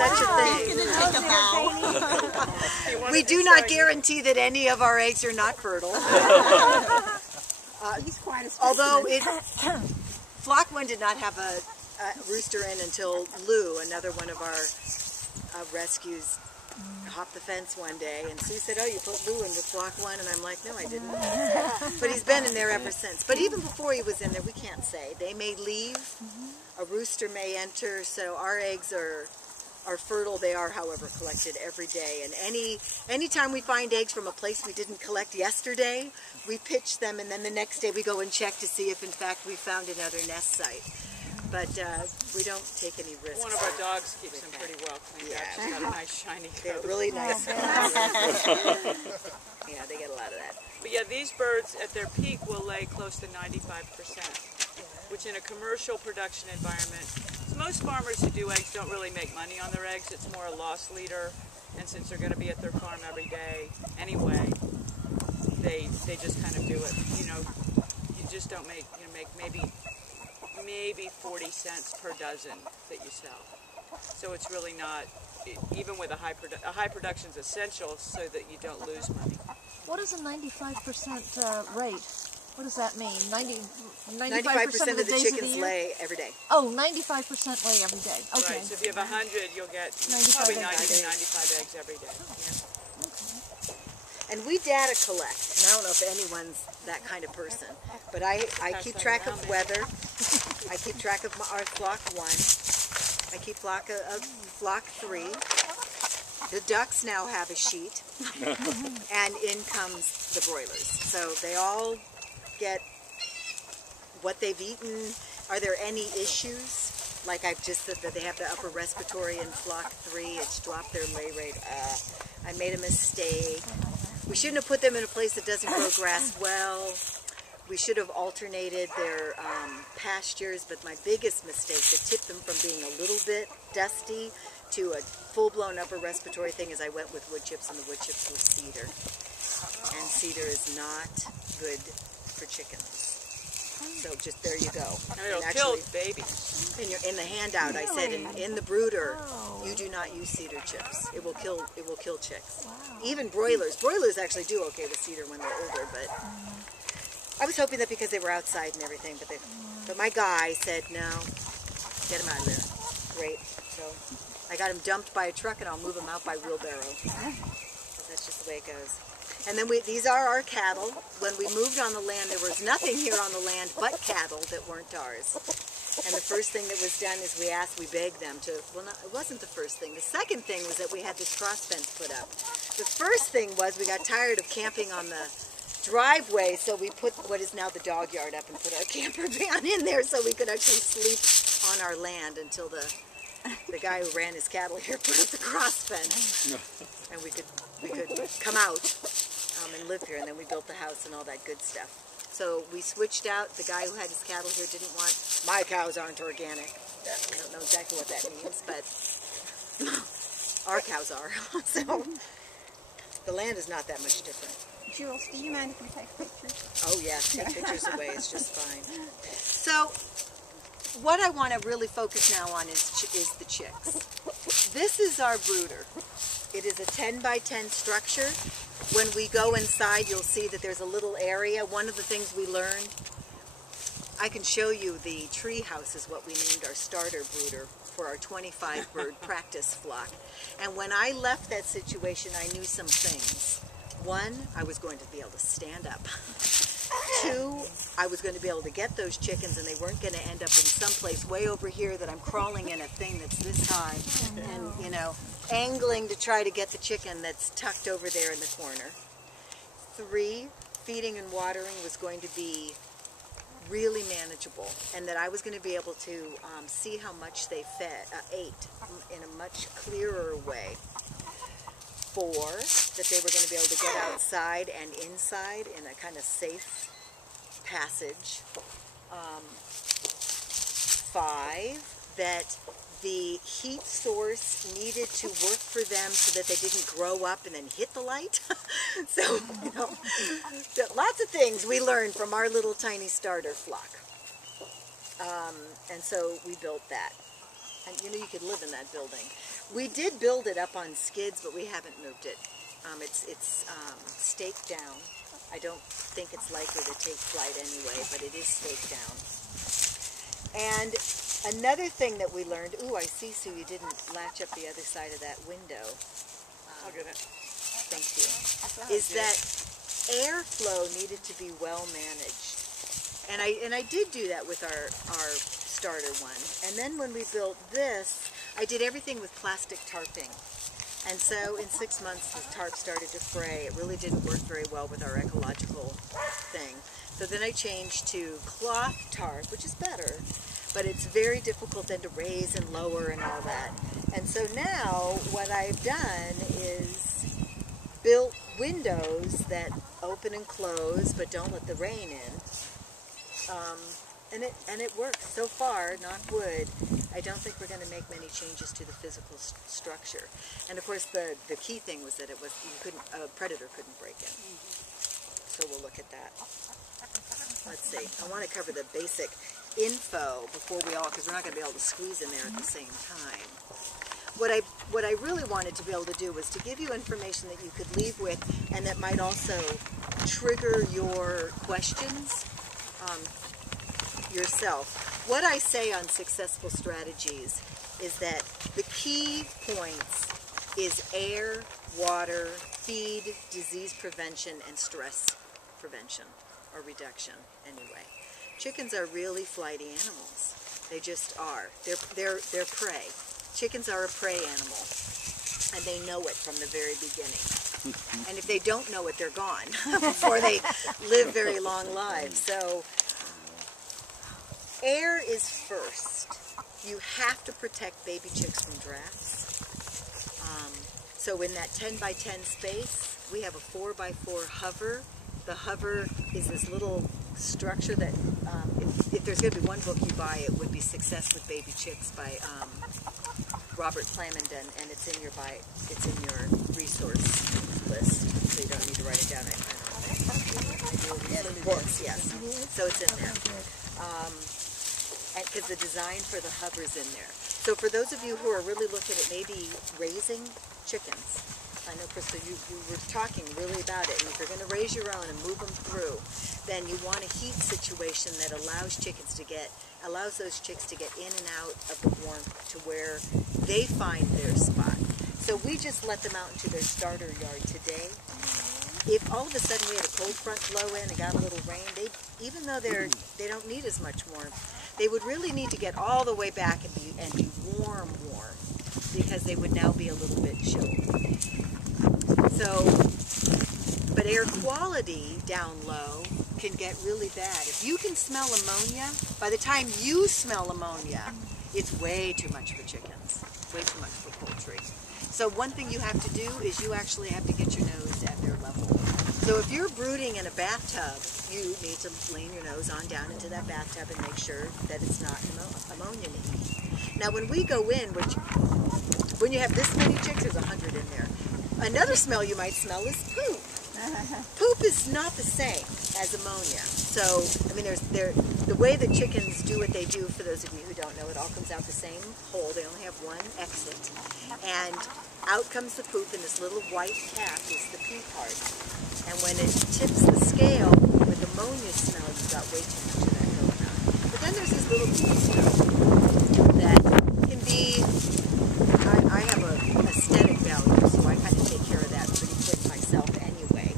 such a thing. We do not guarantee that any of our eggs are not fertile. He's quite a although flock 1 did not have a rooster in until Lou, another one of our rescues, hopped the fence one day, and Sue said, "Oh, you put Lou in with flock 1," and I'm like, "No, I didn't." But he's been in there ever since. But even before he was in there, we can't say. They may leave, a rooster may enter, so our eggs are fertile. They are, however, collected every day. And anytime we find eggs from a place we didn't collect yesterday, we pitch them, and then the next day we go and check to see if, in fact, we found another nest site. But we don't take any risks. One of our dogs keeps them pretty well cleaned up. She's got a nice shiny coat. They're really nice. Yeah, they get a lot of that. But yeah, these birds at their peak will lay close to 95%, which in a commercial production environment, most farmers who do eggs don't really make money on their eggs. It's more a loss leader, and since they're going to be at their farm every day anyway, they just kind of do it. You know, you just don't make, you know, make maybe 40 cents per dozen that you sell. So it's really not, even with a high production is essential so that you don't lose money. What is a 95% rate? What does that mean? 95% of the chickens lay every day. Oh, 95% lay every day. Okay. Right, so if you have 100, you'll get probably 90 to 95 eggs every day. Yeah. Okay. And we data collect, and I don't know if anyone's that kind of person, but I keep track of weather. I keep track of our flock 1. I keep flock 3. The ducks now have a sheet, and in comes the broilers. So they all get what they've eaten. Are there any issues? Like I've just said that they have the upper respiratory in flock 3. It's dropped their lay rate. I made a mistake. We shouldn't have put them in a place that doesn't grow grass well. We should have alternated their pastures, but my biggest mistake that tipped them from being a little bit dusty to a full-blown upper respiratory thing is I went with wood chips, and the wood chips was cedar. And cedar is not good for chickens. So just there you go. And it'll kill babies. In the handout, I said in the brooder, you do not use cedar chips. It will kill chicks. Wow. Even broilers. Broilers actually do okay with cedar when they're older, but I was hoping that because they were outside and everything, but my guy said no, get them out of there. Great. So I got them dumped by a truck, and I'll move them out by wheelbarrow. But that's just the way it goes. And then these are our cattle. When we moved on the land, there was nothing here on the land but cattle that weren't ours. And the first thing that was done is we begged them to, well, no, it wasn't the first thing. The second thing was that we had this cross fence put up. The first thing was we got tired of camping on the driveway, so we put what is now the dog yard up and put our camper van in there so we could actually sleep on our land until the guy who ran his cattle here put up the cross fence. And we could come out and live here, and then we built the house and all that good stuff. So we switched out. The guy who had his cattle here didn't want, my cows aren't organic. I don't know exactly what that means, but our cows are. So the land is not that much different. Jules, do you mind if we take pictures? Oh yeah, take pictures away is just fine. So what I want to really focus now on is the chicks. This is our brooder. It is a 10 by 10 structure. When we go inside, you'll see that there's a little area. One of the things we learned, I can show you the tree house is what we named our starter brooder for our 25 bird practice flock. And when I left that situation, I knew some things. One, I was going to be able to stand up. Two, I was going to be able to get those chickens, and they weren't going to end up in some place way over here that I'm crawling in a thing that's this high and, you know, angling to try to get the chicken that's tucked over there in the corner. Three, feeding and watering was going to be really manageable, and that I was going to be able to see how much they ate in a much clearer way. Four, that they were going to be able to get outside and inside in a kind of safe passage. Five, that the heat source needed to work for them so that they didn't grow up and then hit the light. So, you know, lots of things we learned from our little tiny starter flock. And so we built that. and you know, you could live in that building. We did build it up on skids, but we haven't moved it. It's staked down. I don't think it's likely to take flight anyway, but it is staked down. And another thing that we learned, ooh, I see, Sue, you didn't latch up the other side of that window. I'll get it. Thank you. Is that airflow needed to be well managed. And I did do that with our starter one. And then when we built this, I did everything with plastic tarping. And so in 6 months, the tarp started to fray. It really didn't work very well with our ecological thing. So then I changed to cloth tarp, which is better, but it's very difficult then to raise and lower and all that. And so now what I've done is built windows that open and close, but don't let the rain in. And it works so far. Knock wood. I don't think we're going to make many changes to the physical structure. And of course, the key thing was that a predator couldn't break in. So we'll look at that. Let's see. I want to cover the basic info before because we're not going to be able to squeeze in there at the same time. What I really wanted to be able to do was to give you information that you could leave with, and that might also trigger your questions yourself. What I say on successful strategies is that the key points is air, water, feed, disease prevention, and stress prevention or reduction anyway. Chickens are really flighty animals. They just are. They're prey. Chickens are a prey animal, and they know it from the very beginning. And if they don't know it, they're gone before they live very long lives. So air is first. You have to protect baby chicks from drafts. So in that 10 by 10 space, we have a 4 by 4 hover. The hover is this little structure that, if there's going to be one book you buy, it would be Success with Baby Chicks by Robert Plamondon, and it's in your resource list, so you don't need to write it down. I don't know. Books, yes. So it's in there. Because the design for the hover's in there. So for those of you who are really looking at maybe raising chickens, I know, Crystal, you were talking really about it, and if you're going to raise your own and move them through, then you want a heat situation that allows those chicks to get in and out of the warmth to where they find their spot. So we just let them out into their starter yard today. If all of a sudden we had a cold front blow in and got a little rain, even though they don't need as much warmth, they would really need to get all the way back and be warm, because they would now be a little bit chilled. So, but air quality down low can get really bad. If you can smell ammonia, by the time you smell ammonia, it's way too much for chickens, way too much for poultry. So one thing you have to do is you actually have to get your nose at their level. So if you're brooding in a bathtub, you need to lean your nose on down into that bathtub and make sure that it's not ammonia heat. Now when we go in, when you have this many chicks, there's 100 in there. Another smell you might smell is poop. Poop is not the same as ammonia. So, I mean, the way that chickens do what they do, for those of you who don't know, it all comes out the same hole. They only have one exit. And out comes the poop, and this little white cap is the pee part. And when it tips the scale with ammonia smell, you've got way too much of that going on. But then there's this little pee stuff that can be, I have an aesthetic value, so I kind of take care of that pretty quick myself anyway.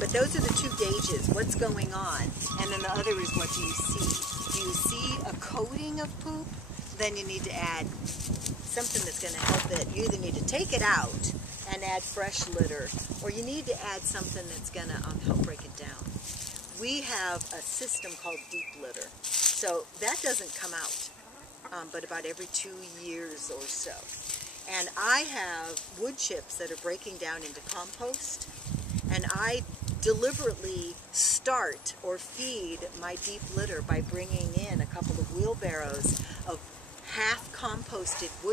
But those are the two gauges, what's going on. And then the other is, what do you see? Do you see a coating of poop? Then you need to add something that's going to help it. You either need to take it out and add fresh litter, or you need to add something that's going to help break it down. We have a system called deep litter. So that doesn't come out, but about every 2 years or so. And I have wood chips that are breaking down into compost, and I deliberately start or feed my deep litter by bringing in a couple of wheelbarrows of half composted wood